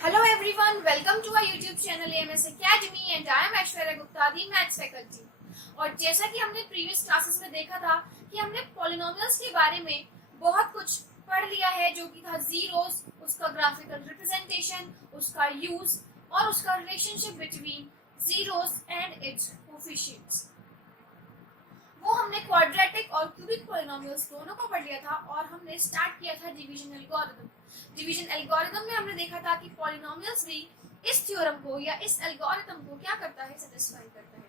Hello everyone, welcome to our YouTube channel AMS Academy and I am Aishwarya Gupta, the Maths faculty. और जैसा कि हमने previous classes में देखा था कि हमने पॉलिनोमियल्स के बारे में बहुत कुछ पढ़ लिया है, जो कि था जीरोस, उसका ग्राफिकल रिप्रेजेंटेशन, उसका यूज और उसका relationship between zeros and it's coefficients. वो हमने क्वाड्रेटिक और क्यूबिक पॉलिनोमियल्स दोनों को पढ़ लिया था और हमने स्टार्ट किया था डिवीजन एल्गोरिथम। डिवीजन एल्गोरिथम में हमने देखा था कि पॉलिनोमियल्स भी इस थ्योरम को या इस एल्गोरिथम को क्या करता है, सेटिस्फाई करता है।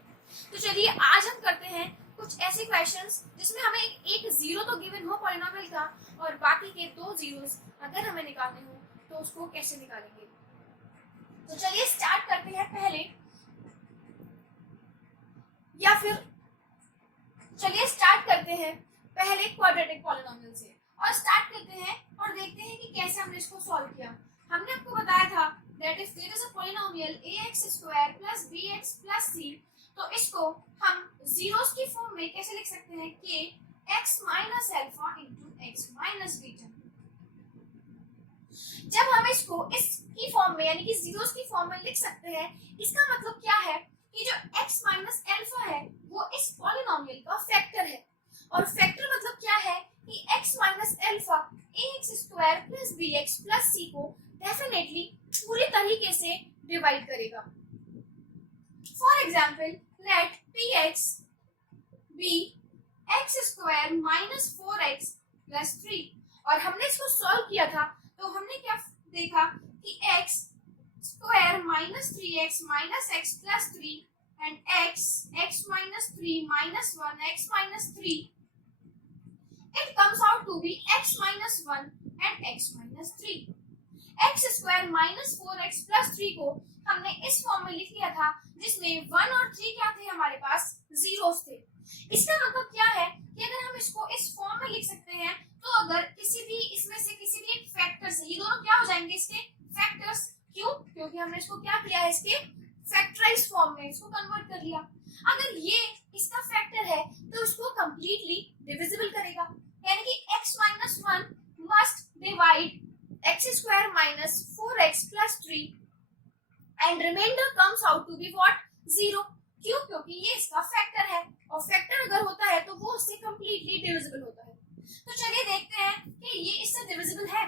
तो चलिए आज हम करते हैं कुछ ऐसे क्वेश्चंस जिसमें हमें एक जीरो तो गिवन हो पॉलिनोमियल का और बाकी के दो जीरोस अगर हमें निकालने हो तो उसको कैसे निकालेंगे। तो चलिए स्टार्ट करते हैं पहले, या फिर चलिए स्टार्ट करते हैं पहले क्वाड्रेटिक पॉलिनोमियल से और स्टार्ट करते हैं और देखते हैं कि कैसे हमने इसको सॉल्व किया। हमने आपको बताया था that if there is a polynomial ax² + bx + c, तो इसको हम जीरोस की फॉर्म में कैसे लिख सकते हैं कि x - अल्फा * x - बीटा। जब हम इसको इसकी फॉर्म में यानी कि जीरोस की फॉर्म में लिख सकते हैं, इसका मतलब क्या है कि जो x - अल्फा है वो इस पॉलिनोमियल का फैक्टर है। और फैक्टर मतलब क्या है कि x - alpha ax² + bx + c को डेफिनेटली पूरी तरीके से डिवाइड करेगा। For example let px be x² - 4x + 3, और हमने इसको सॉल्व किया था तो हमने क्या देखा कि x² - 3x - x + 3 and x - 3 - 1 x - 3, it comes out to be x - 1 and x - 3। x² - 4x + 3 को हमने इस फॉर्म में लिख लिया था जिसमें 1 और 3 क्या थे, हमारे पास जीरोस थे। इसका मतलब क्या है कि अगर हम इसको इस फॉर्म में लिख सकते हैं तो अगर किसी भी इसमें से किसी भी एक फैक्टर से, ये दोनों क्या हो जाएंगे, इसके फैक्टर्स। क्यों? क्योंकि हमने इसको क्या किया है, इसके फैक्टराइज फॉर्म में इसको कन्वर्ट कर लिया। अगर ये इसका फैक्टर है तो इसको कंप्लीटली डिविजिबल करेगा, यानी कि x - 1 must divide x² - 4x + 3 and remainder comes out to be what? 0। क्यों? क्योंकि ये इसका फैक्टर है और फैक्टर अगर होता है तो वो उससे कंप्लीटली डिविजिबल होता है। तो चलिए देखते हैं कि ये इससे डिविजिबल है।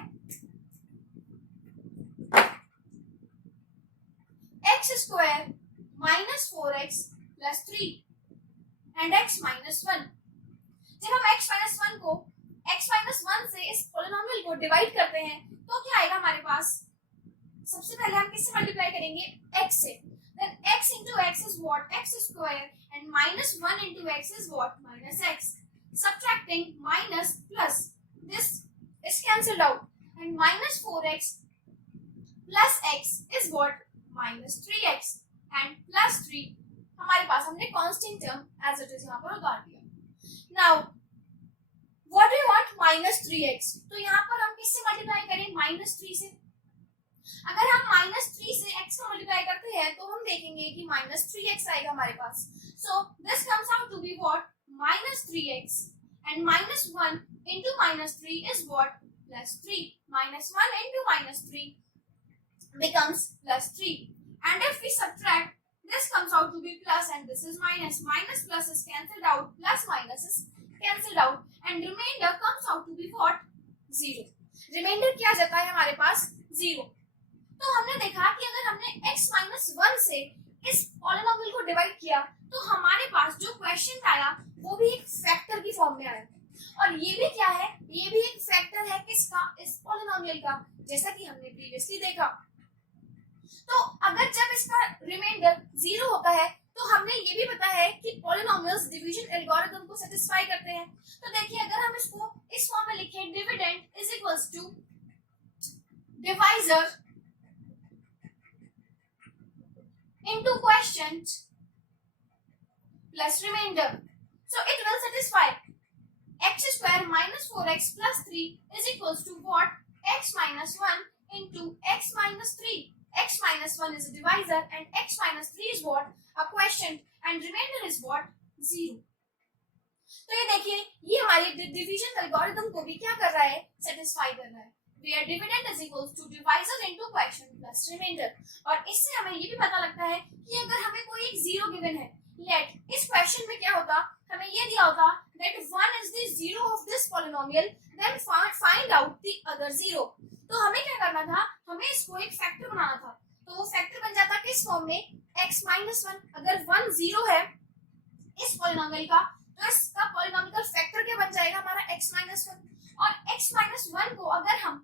x² - 4x + 3 and x - 1। जब हम x - 1 को x - 1 से इस पॉलिनोमियल को डिवाइड करते हैं तो क्या आएगा हमारे पास। सबसे पहले हम किससे मल्टीप्लाई करेंगे, x से। then x into x is what? x² and -1 into x is what? -x। subtracting minus plus, this is cancelled out and -4x plus x is what? -3x and plus 3 हमारे पास हमने constant term as it is यहाँ पर उतार दिया। Now what do you want, -3x, तो यहाँ पर हम किससे मल्टीप्लाई करें, -3 से। अगर हम -3 से x को मल्टीप्लाई करते हैं तो हम देखेंगे कि -3x आएगा हमारे पास। So this comes out to be what, -3x and -1 into -3 is what? +3। -1 into -3 becomes +3, and if we subtract, this comes out to be plus and this is minus. Minus plus is cancelled out, plus minus is cancelled out, and remainder comes out to be what? 0। Reminder क्या जाता है हमारे पास, 0। तो हमने देखा कि अगर हमने x - 1 से इस पॉलिनोमियल को डिवाइड किया तो हमारे पास जो क्वेश्चन आया वो भी एक फैक्टर की फॉर्म में आया, और ये भी क्या है, ये भी एक फैक्टर है किसका, इस पॉलिनोमियल का, जैसा कि हमने प्रीवियसली देखा। तो अगर जब इसका रिमाइंडर 0 होता है तो हमने ये भी पता है कि पॉलिनोमियल्स डिवीजन एल्गोरिथम को सेटिस्फाई करते हैं। तो देखिए अगर हम इसको इस फॉर्म में लिखें, dividend is equals to divisor into quotient plus remainder, so it will satisfy x² - 4x + 3 is equals to what, x - 1 into x - 3। x - 1 is a divisor and x - 3 is what, a quotient, and remainder is what, 0। तो ये देखिए ये हमारी division algorithm को भी क्या कर रहा है, सेटिस्फाई कर रहा है। where dividend is equals to divisor into quotient plus remainder। और इससे हमें ये भी पता लगता है कि अगर हमें कोई एक जीरो गिवन है, लेट इस क्वेश्चन में क्या होता, हमें ये दिया होता that 1 is the zero of this polynomial, then find out the other zero। तो हमें क्या करना था, हमें इसको एक फैक्टर बनाना था। तो वो फैक्टर बन जाता किस फॉर्म में, x माइनस 1। अगर 1 जीरो है इस पॉलिनोमियल का, तो इसका पॉलिनोमियल फैक्टर क्या बन जाएगा हमारा x माइनस 1। और x माइनस 1 को अगर हम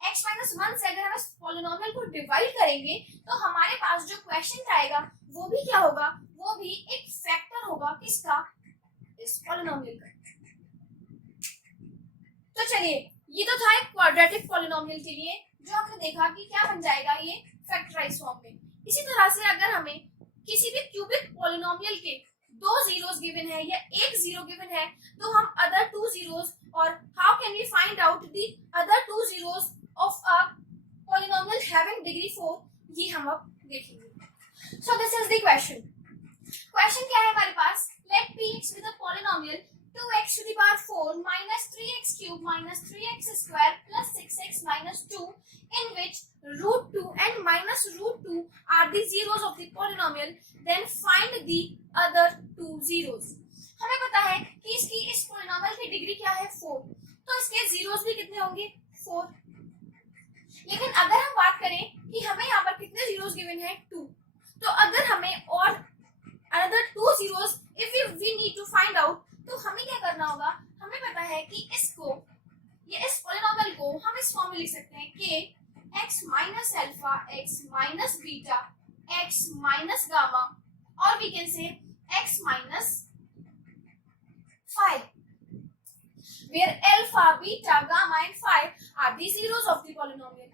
x माइनस 1 से अगर हम इस पॉलिनोमियल को डिवाइड करेंगे, तो हमारे पास जो क्वेश्चन आएगा वो भी क्या होगा, वो भी एक फैक्टर होगा किसका, इस पॉलिनोमियल का। तो चलिए, ये तो था एक क्वाड्रेटिक पॉलिनोमियल के लिए जो हमने देखा कि क्या बन जाएगा ये फैक्टराइज फॉर्म में। इसी तरह से अगर हमें किसी भी क्यूबिक पॉलिनोमियल के दो जीरोस गिवन है या एक जीरो गिवन है, तो हम अदर टू जीरोस और how can we find out the other two zeros of a polynomial having degree 4, ये हम अब देखेंगे। So this is the question. Question क्या है हमारे पास, let px with a polynomial 2x to the power 4 minus 3x cube minus 3x square plus 6x minus 2 in which root 2 and minus root 2 are the zeros of the polynomial, then find the other two zeros। हमें पता है कि इसकी इस polynomial की degree क्या है 4, तो इसके जीरोस भी कितने होंगे 4। लेकिन अगर हम बात करें कि हमें यहाँ पर कितने जीरोस गिवन है 2, तो अगर हमें और another two zeros if we need to find out, तो हमें क्या करना होगा, हमें पता है कि इसको ये इस पॉलिनोमियल को हम इस फॉर्म में लिख सकते हैं कि x minus alpha x minus beta x minus gamma, और we can say x minus 5 where alpha beta gamma and phi are the zeros of the polynomial।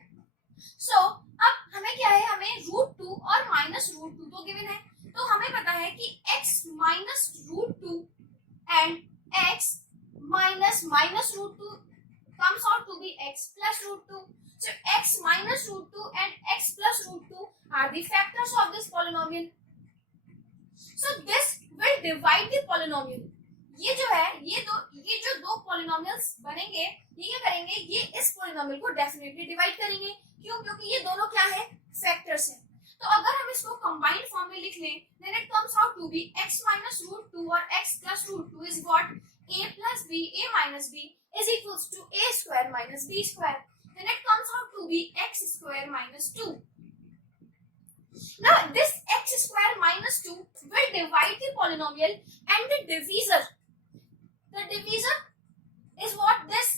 so अब हमें क्या है, हमें रूट 2 और माइनस रूट 2 तो गिवन है, तो हमें पता है कि x minus root 2 and x minus minus root 2 comes out to be x plus root 2। So x minus root 2 and x plus root 2 are the factors of this polynomial। So this will divide the polynomial। ये जो है, ये जो दो polynomials बनेंगे, ये क्या करेंगे, ये इस polynomial को definitely divide करेंगे। क्यों, क्योंकि ये दोनों क्या है, factors हैं। तो अगर हम इसको कंबाइंड फॉर्म में लिख लें, then it comes out to be x minus root 2 और x plus root 2 is what, a plus b, a minus b is equals to a square minus b square, then it comes out to be x square minus 2। Now this x square minus 2 will divide the polynomial and the divisor is what this,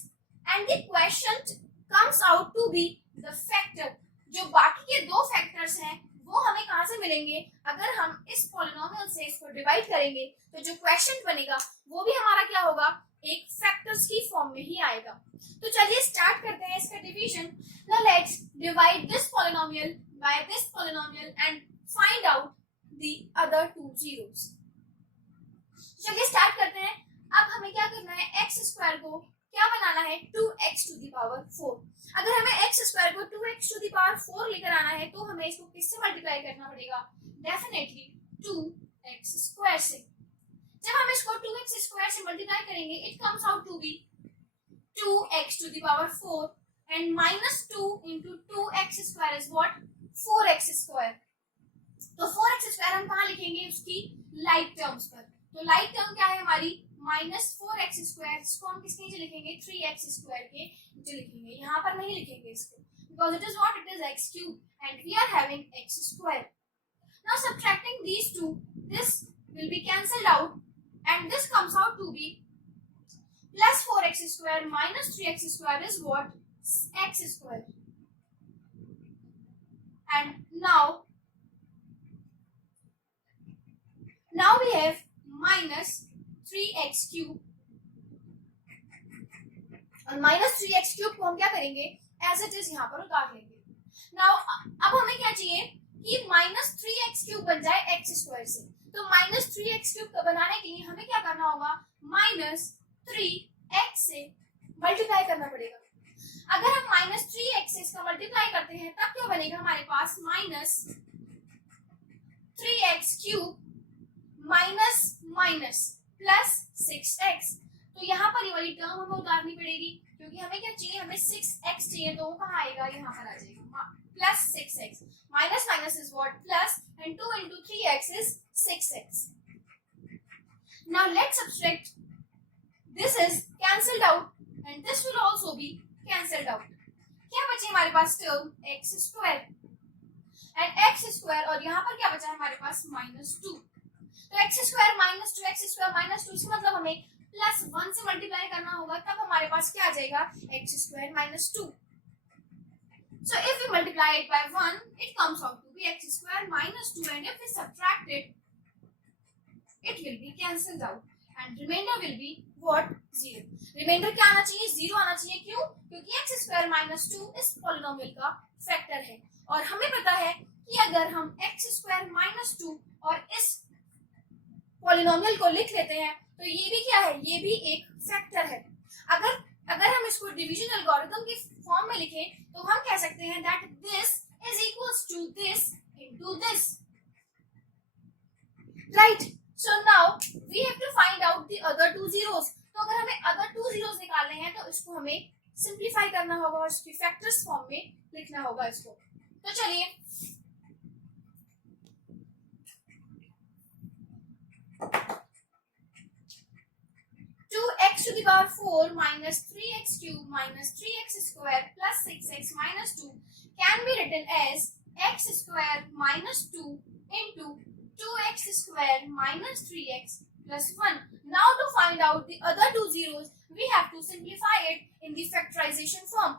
and the quotient comes out to be the factor। जो बाकी के दो factors हैं वो हमें कहां से मिलेंगे, अगर हम इस पॉलिनोमियल से इसको डिवाइड करेंगे, तो जो क्वेश्चन बनेगा वो भी हमारा क्या होगा, एक फैक्टर्स की फॉर्म में ही आएगा। तो चलिए स्टार्ट करते हैं इसका division. Now let's divide this polynomial by this polynomial and find out the other two zeros. चलिए स्टार्ट करते हैं। अब हमें क्या करना है, एक्स स्क्वायर को क्या बनाना है, 2x to the power 4। अगर हमें x स्क्वायर को 2x to the power 4 लेकर आना है, तो हमें इसको किससे मल्टीप्लाई करना पड़ेगा, डेफिनेटली 2x स्क्वायर से। जब हम इसको 2x स्क्वायर से मल्टीप्लाई करेंगे, it comes out to be 2x to the power 4 and minus 2 into 2x square is what, 4x square। तो 4x स्क्वायर हम कहाँ लिखेंगे, उसकी लाइक टर्म्स पर। तो लाइक टर्म क्या है हमारी, माइनस 4x स्क्वायर, इसको हम किसके नीचे लिखेंगे, 3x स्क्वायर के नीचे लिखेंगे, यहाँ पर नहीं लिखेंगे इसको, because it is what, it is x cube and we are having x square. Now subtracting these two, this will be cancelled out and this comes out to be plus 4x square minus 3x square is what, x square. And now we have minus 3x cube, और minus 3x cube को हम क्या करेंगे, as it is यहाँ पर उतार लेंगे। Now अब हमें क्या चाहिए कि माइनस 3x क्यूब बन जाए x स्क्वायर से। तो माइनस 3x क्यूब को बनाने के लिए हमें क्या करना होगा, माइनस 3x से मल्टीप्लाई करना पड़ेगा। अगर हम माइनस 3x से इसका मल्टीप्लाई करते हैं, तब क्या बनेगा हमारे पास, minus 3x cube minus minus plus 6x। तो यहाँ पर ये वाली टर्म हमें उतारनी पड़ेगी, क्योंकि हमें क्या चाहिए, हमें 6x चाहिए, तो वो कहाँ आएगा, यहाँ पर आ जाएगा plus 6x, minus minus is what plus, and 2 into 3x is 6x. Now let's subtract, this is cancelled out and this will also be cancelled out. क्या बचे हमारे पास term x square and x square, और यहाँ पर क्या बचा हमारे पास -2. तो x square minus 2, x square minus 2, इसका मतलब हमें प्लस 1 से मल्टीप्लाई करना होगा, तब हमारे पास क्या आ जाएगा, x square minus 2. So if we multiply it by 1, it comes out to be x square minus 2, and if we subtract it, it will be cancelled out and remainder will be what, 0. Remainder क्या आना चाहिए, 0 आना चाहिए. क्यों? क्योंकि x square minus 2 इस polynomial का factor है, और हमें पता है कि अगर हम x square minus 2 और इस पॉलिनोमियल को लिख लेते हैं, तो ये भी क्या है, ये भी एक फैक्टर है. अगर हम इसको डिवीजन एल्गोरिथम की फॉर्म में लिखें, तो हम कह सकते हैं that this is equals to this into this, right. So now we have to find out the other two zeros. तो अगर हमें अदर टू जीरोस निकालने हैं, तो इसको हमें सिंप्लीफाई करना होगा और इसकी फैक्टर्स फॉर्म में लिखना होगा इसको. तो चलिए, x to the power 4 minus 3x cube minus 3x square plus 6x minus 2 can be written as x square minus 2 into 2x square minus 3x plus 1. Now to find out the other two zeros, we have to simplify it in the factorization form.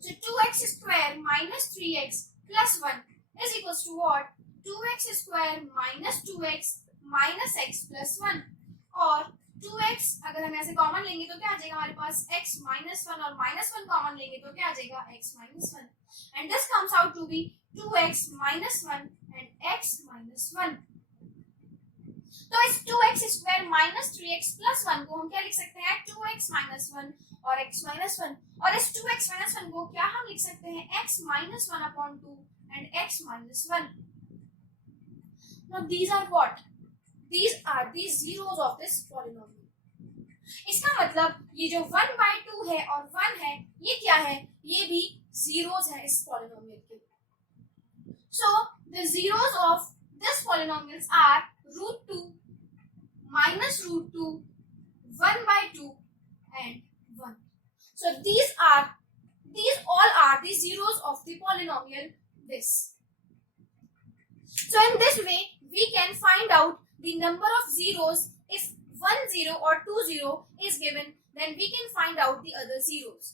So 2x square minus 3x plus 1 is equals to what? 2x square minus 2x minus x plus 1. और 2x अगर हम ऐसे common लेंगे तो क्या आ जाएगा हमारे पास, x minus 1, और minus 1 कॉमन लेंगे तो क्या आ जाएगा, x minus 1, and this comes out to be 2x minus 1 and x minus 1. तो इस 2x square minus 3x plus 1 को हम क्या लिख सकते हैं, 2x minus 1 और x minus 1, और इस 2x minus 1 को क्या हम लिख सकते हैं, x minus 1 upon 2 and x minus 1. Now these are what? These are the zeros of this polynomial. इसका मतलब ये जो 1/2 है और 1 है, ये क्या है, ये भी zeros है इस polynomial के. So the zeros of this polynomials are √2, -√2, 1/2 and 1. So these all are the zeros of the polynomial this. So in this way we can find out the number of zeros. If 1 0 or 2 0 is given, then we can find out the other zeros.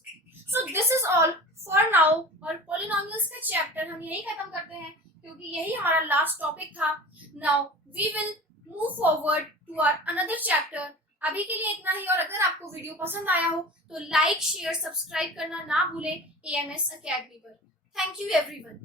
So this is all for now. और polynomials का chapter हम यही खत्म करते हैं, क्योंकि यही हमारा लास्ट टॉपिक था. Now we will move forward to our another chapter. अभी के लिए इतना ही, और अगर आपको वीडियो पसंद आया हो तो लाइक शेयर सब्सक्राइब करना ना भूलें AMS Academy पर. Thank you everyone.